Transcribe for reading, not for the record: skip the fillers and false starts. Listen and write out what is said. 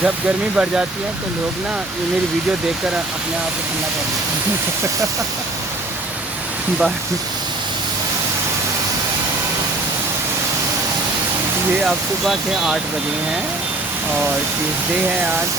जब गर्मी बढ़ जाती है तो लोग ना ये मेरी वीडियो देखकर अपने आप को ठंडा कर देते हैं। ये अब सुबह के 8 बजे हैं और ट्यूसडे है आज।